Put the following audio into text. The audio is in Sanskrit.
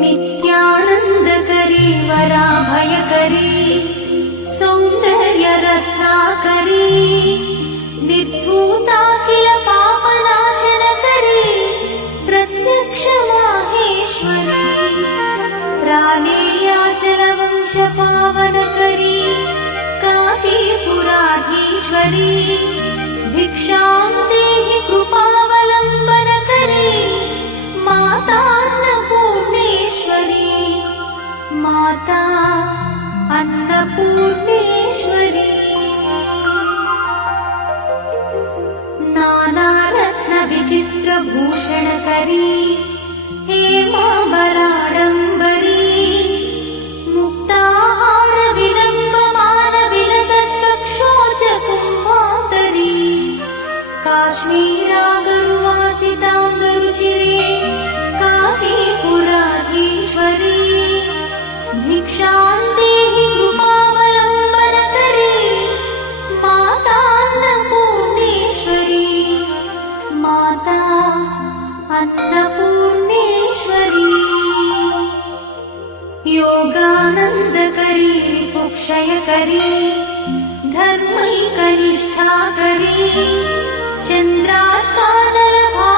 नित्यानन्दकरी वराभयकरी सौन्दर्यरत्नाकरी निर्धूताखिल पापनाशनकरी प्रत्यक्ष माहेश्वरी प्राणेयाचलवंशपावनकरी काशीपुराधीश्वरी भिक्षां देहि कृपावलम्बनकरी मातान्नपूर्णेश्वरी माता अन्नपूर्णेश्वरी नानारत्नविचित्रभूषणकरी हेमाम्बराडम्बरी मुक्ताहारविलम्बमानविलसत्कक्षोजकुम्भान्तरी काश्मीरागरुवासिताङ्गरुचिरे काशीपुराधीश्वरी भिक्षां देहि कृपावलम्बनकरी मातान्नपूर्णेश्वरी माता अन्नपूर्णेश्वरी योगानन्दकरी रिपुक्षयकरी धर्मैकनिष्ठाकरी चन्द्रात्मानलभा